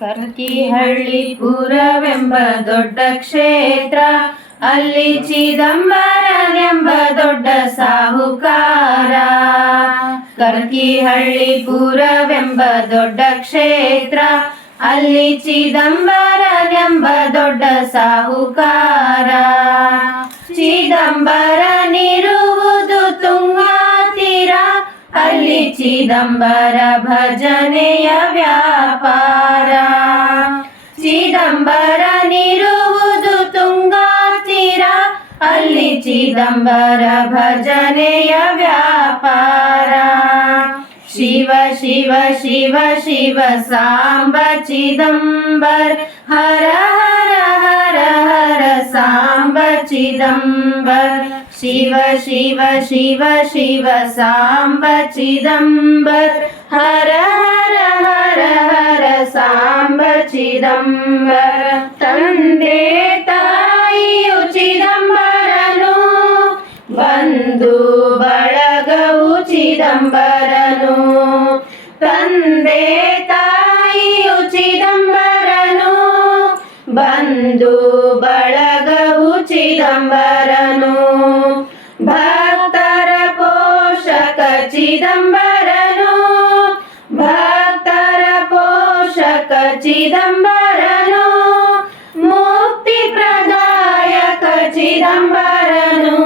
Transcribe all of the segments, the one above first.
ಕರ್ಕಿಹಳ್ಳಿ ಪುರವೆಂಬ ದೊಡ್ಡ ಕ್ಷೇತ್ರ, ಅಲ್ಲಿ ಚಿದಂಬರನೆಂಬ ದೊಡ್ಡ ಸಾಹುಕಾರ. ಕರ್ಕಿಹಳ್ಳಿ ಪುರವೆಂಬ ದೊಡ್ಡ ಕ್ಷೇತ್ರ, ಅಲ್ಲಿ ಚಿದಂಬರನೆಂಬ ದೊಡ್ಡ ಸಾಹುಕಾರ. ಚಿದಂಬರನಿರುವುದು ತುಂಗಾ ತೀರ, ಅಲ್ಲಿ ಚಿದಂಬರ ಭಜನೆಯ ವ್ಯಾಪಾರ. ಚಿದಂಬರನಿರುವುದು ತುಂಗಾ ತೀರ, ಅಲ್ಲಿ ಚಿದಂಬರ ಭಜನೆಯ ವ್ಯಾಪಾರ. ಶಿವ ಶಿವ ಶಿವ ಶಿವ ಸಾಂಬ ಚಿದಂಬರ, ಹರ ಹರ ಹರ ಹರ ಸಾಂಬ ಚಿದಂಬರ. ಶಿವ ಶಿವ ಶಿವ ಶಿವ ಸಾಂಬ ಚಿದಂಬರ, ಹರ ಹರ ಹರ ಹರ ಸಾಂಬ ಚಿದಂಬರ. ತಂದೆ ತಾಯಿಯು ಚಿದಂಬರನು, ಬಂಧು ಬಳಗವು ಚಿದಂಬರನು. ತಂದೆ ತಾಯಿಯು ಚಿದಂಬರನು, ಬಂಧು ಬಳಗವು ಚಿದಂಬರನು. ಭಕ್ತರ ಪೋಷಕ ಚಿದಂಬರನು, ಭಕ್ತರ ಪೋಷಕ ಚಿದಂಬರನು. ಮುಕ್ತಿ ಪ್ರದಾಯಕ ಚಿದಂಬರನು.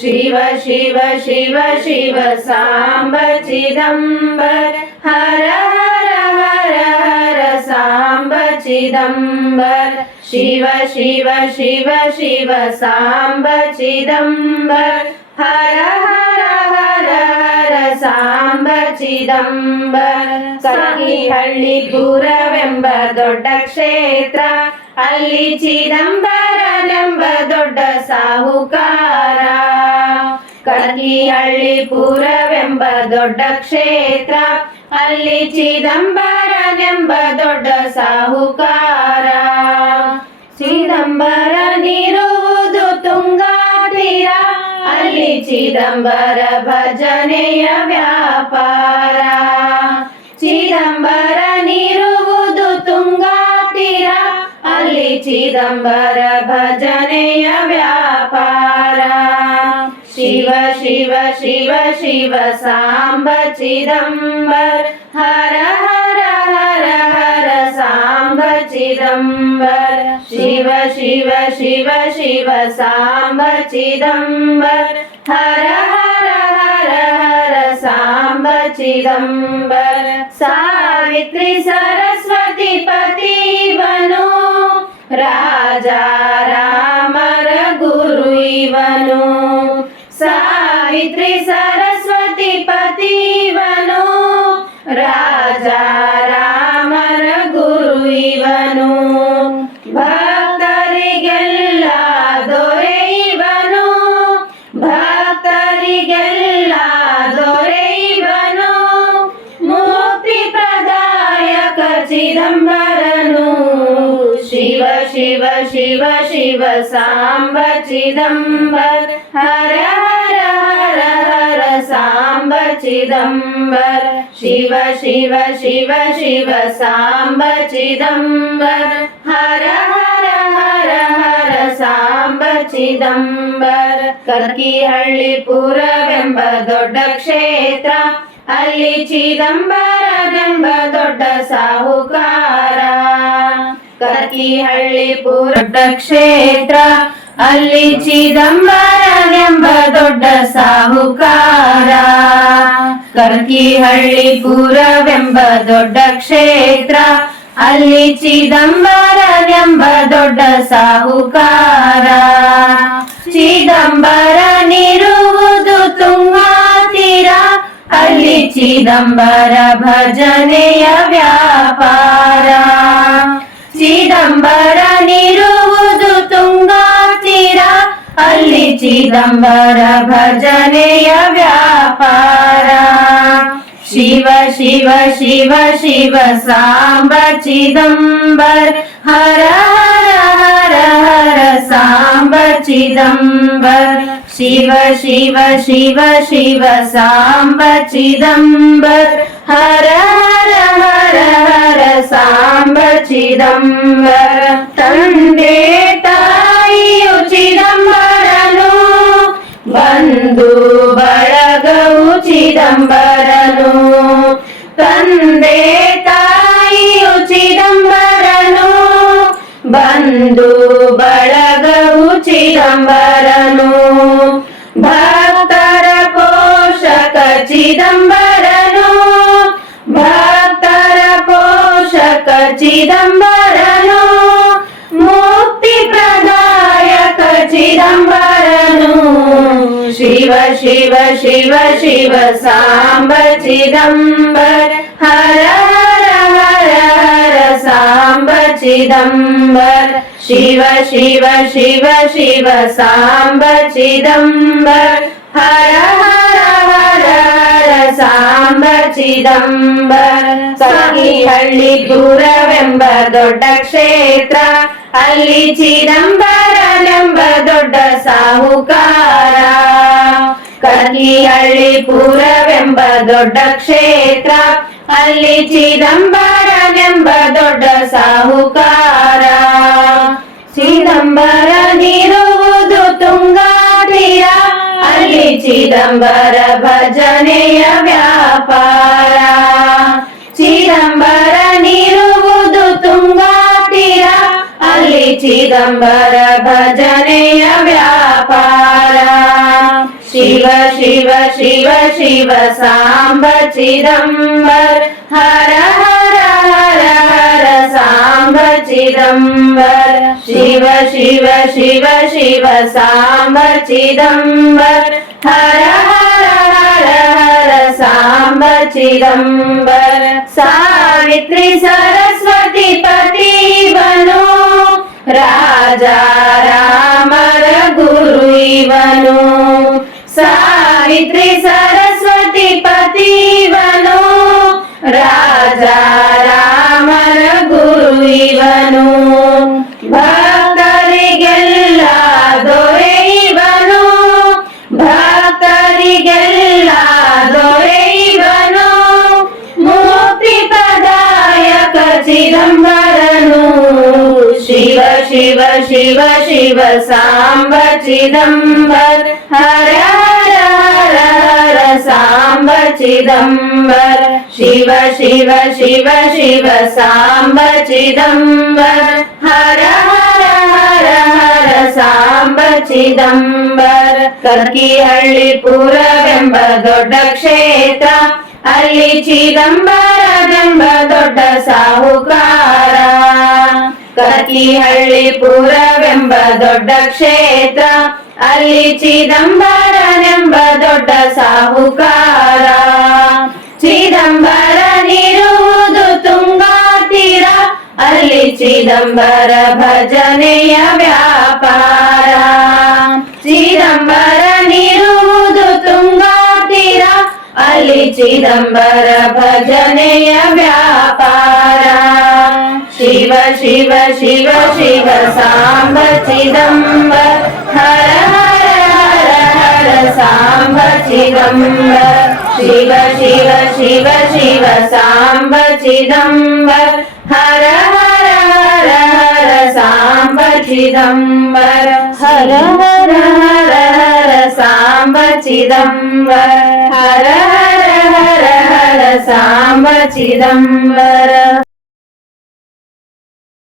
ಶಿವ ಶಿವ ಶಿವ ಶಿವ ಸಾಂಬ ಚಿದಂಬರ, ಹರ ಹರ ಹರ ಹರ ಸಾಂಬ ಚಿದಂಬರ. ಶಿವ ಶಿವ ಶಿವ ಶಿವ ಸಾಂಬ ಚಿದಂಬರ, ಹರ ಹರ ಹರ ಹರ ಸಾಂಬ ಚಿದಂಬರ. ಕರ್ಕಿಹಳ್ಳಿ ಪುರವೆಂಬ ದೊಡ್ಡ ಕ್ಷೇತ್ರ, ಅಲ್ಲಿ ಚಿದಂಬರನೆಂಬ ದೊಡ್ಡ ಸಾಹುಕಾರ. ಕರ್ಕಿಹಳ್ಳಿ ಪುರವೆಂಬ ದೊಡ್ಡ ಕ್ಷೇತ್ರ, ಅಲ್ಲಿ ಚಿದಂಬರನೆಂಬ ದೊಡ್ಡ ಸಾಹುಕಾರ. ಚಿದಂಬರನಿರುವುದು ತುಂಗಾ ತೀರ, ಅಲ್ಲಿ ಚಿದಂಬರ ಭಜನೆಯ ವ್ಯಾಪಾರ. ಚಿದಂಬರನಿರುವುದು ತುಂಗಾ ತೀರ, ಅಲ್ಲಿ ಚಿದಂಬರ ಭಜನೆಯ ವ್ಯಾಪಾರ. ಶಿವ ಶಿವ ಶಿವ ಶಿವ ಸಾಂಬ ಚಿದಂಬರ, ಹರ ಹರ ಹರ ಹರ ಸಾಂಬ ಚಿದಂಬರ. ಶಿವ ಶಿವ ಶಿವ ಶಿವ ಸಾಂಬ ಚಿದಂಬರ, ಹರ ಹರ ಹರ ಹರ ಸಾಂಬ ಚಿದಂಬರ. ಸಾವಿತ್ರಿ ಸರಸ್ವತಿ ಪತಿವನು, ರಾಜ ರಾಮರ ಗುರು ಇವನು. ಸಾವಿತ್ರಿ ಸರಸ್ವತಿ ಪತಿವನು, ರಾಜ ರಾಮರ ಗುರು ಇವನು. ಭಕ್ತರಿಗೆಲ್ಲ ದೊರೆ ಇವನು, ಭಕ್ತರಿಗೆಲ್ಲ ದೊರೆ ಇವನು. ಮುಕ್ತಿ ಪ್ರದಾಯಕ ಚಿದಂಬರನು. ಶಿವ ಶಿವ ಶಿವ ಶಿವ ಸಾಂಬ ಚಿದಂಬರ, ಹರ ಹರ ಹರ ಹರ ಸಾಂಬ ಚಿದಂಬರ. ಶಿವ ಶಿವ ಶಿವ ಶಿವ ಸಾಂಬ ಚಿದಂಬರ, ಹರ ಹರ ಹರ ಹರ ಸಾಂಬ ಚಿದಂಬರ. ಕರ್ಕಿಹಳ್ಳಿ ಪುರವೆಂಬ ದೊಡ್ಡ ಕ್ಷೇತ್ರ, ಅಲ್ಲಿ ಚಿದಂಬರನೆಂಬ ದೊಡ್ಡ ಸಾಹುಕಾರ. ಕರ್ಕಿಹಳ್ಳಿ ಪುರ ದೊಡ್ಡ ಕ್ಷೇತ್ರ, ಅಲ್ಲಿ ಚಿದಂಬರನೆಂಬ ದೊಡ್ಡ ಸಾಹುಕಾರ. ಕರ್ಕಿಹಳ್ಳಿ ಪುರವೆಂಬ ದೊಡ್ಡ ಕ್ಷೇತ್ರ, ಅಲ್ಲಿ ಚಿದಂಬರನೆಂಬ ದೊಡ್ಡ ಸಾಹುಕಾರ. ಚಿದಂಬರನಿರುವುದು ತುಂಗಾ ತೀರ, ಅಲ್ಲಿ ಚಿದಂಬರ ಭಜನೆಯ ವ್ಯಾಪಾರ. ಚಿದಂಬರನಿರುವುದು ತುಂಗಾ ತೀರ, ಅಲ್ಲಿ ಚಿದಂಬರ ಭಜನೆಯ ವ್ಯಾಪಾರ. ಶಿವ ಶಿವ ಶಿವ ಶಿವ ಸಾಂಬ ಚಿದಂಬರ, ಹರ ಹರ ಹರ ಹರ ಸಾಂಬ ಚಿದಂಬರ. ಶಿವ ಶಿವ ಶಿವ ಶಿವ ಸಾಂಬ ಚಿದಂಬರ, ಹರ ಹರ ಹರ ಹರ ಸಾಂಬ ಚಿದಂಬರ ತಂದೆ ತಾಯಿಯು ಚಿದಂಬರನು ಬಂಧು ಬಳಗವು ಚಿದಂಬರನು ತಂದೆ ತಾಯಿಯು ಚಿದಂಬರನು ಬಂಧು ಬಳಗವು ಚಿದಂಬರನು ಭಕ್ತರ ಪೋಷಕ ಚಿದಂಬರನು ಭಕ್ತರ ಪೋಷಕ ಚಿದಂಬರನು ಮುಕ್ತಿ ಪ್ರದಾಯಕ ಚಿದಂಬರನು ಶಿವ ಶಿವ ಶಿವ ಶಿವ ಸಾಂಬ ಚಿದಂಬರ ಹರ ಹರ ಹರ ಹರ ಸಾಂಬ ಚಿದಂಬರ ಶಿವ ಶಿವ ಶಿವ ಶಿವ ಸಾಂಬ ಚಿದಂಬರ ಹರ ಹರ ಹರ ಹರ ಸಾಂಬ ಚಿದಂಬರ ಸಹಿಹಳ್ಳಿ ಪುರವೆಂಬ ದೊಡ್ಡ ಕ್ಷೇತ್ರ ಅಲ್ಲಿ ಚಿದಂಬರನೆಂಬ ದೊಡ್ಡ ಸಾಹುಕಾರ ಕಹಿಹಳ್ಳಿ ಪುರವೆಂಬ ದೊಡ್ಡ ಕ್ಷೇತ್ರ ಅಲ್ಲಿ ಚಿದಂಬರನೆಂಬ ದೊಡ್ಡ ಸಾಹುಕಾರ ಚಿದಂಬರನಿರುವುದು ತುಂಗಾ ತೀರ ಅಲ್ಲಿ ಚಿದಂಬರ ಭಜನೆಯ ವ್ಯಾಪಾರ ಚಿದಂಬರನಿರುವುದು ತುಂಗಾ ತೀರ ಅಲ್ಲಿ ಚಿದಂಬರ ಭಜನೆಯ ವ್ಯಾಪಾರ ಶಿವ ಶಿವ ಶಿವ ಶಿವ ಸಾಂಬ ಚಿದಂಬರ ಹರ ಹರ ಹರ ಹರ ಸಾಂಬ ಚಿದಂಬರ ಶಿವ ಶಿವ ಶಿವ ಶಿವ ಸಾಂಬ ಚಿದಂಬರ ಹರ ಹರ ಹರ ಹರ ಸಾಂಬ ಚಿದಂಬರ ಸಾವಿತ್ರಿ ಸರಸ್ವತಿ ಪತಿವನು ರಾಜ ರಾಮರ ಗುರು ಇವನು ಸಾವಿತ್ರಿ ಸರಸ್ವತಿ ಪತಿವನು ರಾಜ ರಾಮರ ಗುರು ಇವನು ಭಕ್ತರಿಗೆಲ್ಲ ದೊರೆ ಇವನು ಭಕ್ತರಿಗೆಲ್ಲ ದೊರೆ ಇವನು ಮುಕ್ತಿ ಪ್ರದಾಯಕ ಚಿದಂಬರನು ಶಿವ ಶಿವ ಶಿವ ಶಿವ ಸಾಂಬ ಚಿದಂಬರ ಹರ ಹರ ಹರ ಹರ ಸಾಂಬ ಚಿದಂಬರ ಶಿವ ಶಿವ ಶಿವ ಶಿವ ಸಾಂಬ ಚಿದಂಬರ ಹರ ಹರ ಹರ ಹರ ಸಾಂಬ ಚಿದಂಬರ ಕರ್ಕಿಹಳ್ಳಿ ಪುರವೆಂಬ ದೊಡ್ಡ ಕ್ಷೇತ್ರ ಅಲ್ಲಿ ಚಿದಂಬರನೆಂಬ ದೊಡ್ಡ ಸಾಹುಕಾರ ಕರ್ಕಿಹಳ್ಳಿ ಪುರವೆಂಬ ದೊಡ್ಡ ಕ್ಷೇತ್ರ ಅಲ್ಲಿ ಚಿದಂಬರನೆಂಬ ದೊಡ್ಡ ಸಾಹುಕಾರ ಚಿದಂಬರನಿರುವುದು ತುಂಗಾ ತೀರ ಅಲ್ಲಿ ಚಿದಂಬರ ಭಜನೆಯ ವ್ಯಾಪಾರ ಚಿದಂಬರನಿರುವುದು ತುಂಗಾ ತೀರ ಅಲ್ಲಿ ಚಿದಂಬರ ಭಜನೆಯ ವ್ಯಾಪಾರ ಶಿವ ಶಿವ ಶಿವ ಶಿವ ಸಾಂಬ ಚಿದಂಬರ ಹರ ಹರ ಹರ ಹರ ಸಾಂಬ ಚಿದಂಬರ ಶಿವ ಶಿವ ಶಿವ ಶಿವ ಸಾಂಬ ಚಿದಂಬರ ಹರ ಹರ ಹರ ಹರ ಸಾಂಬ ಚಿದಂಬರ ಹರ ಹರ ಹರ ಹರ ಸಾಂಬ ಚಿದಂಬರ ಹರ ಹರ ಹರ ಹರ ಸಾಂಬ ಚಿದಂಬರ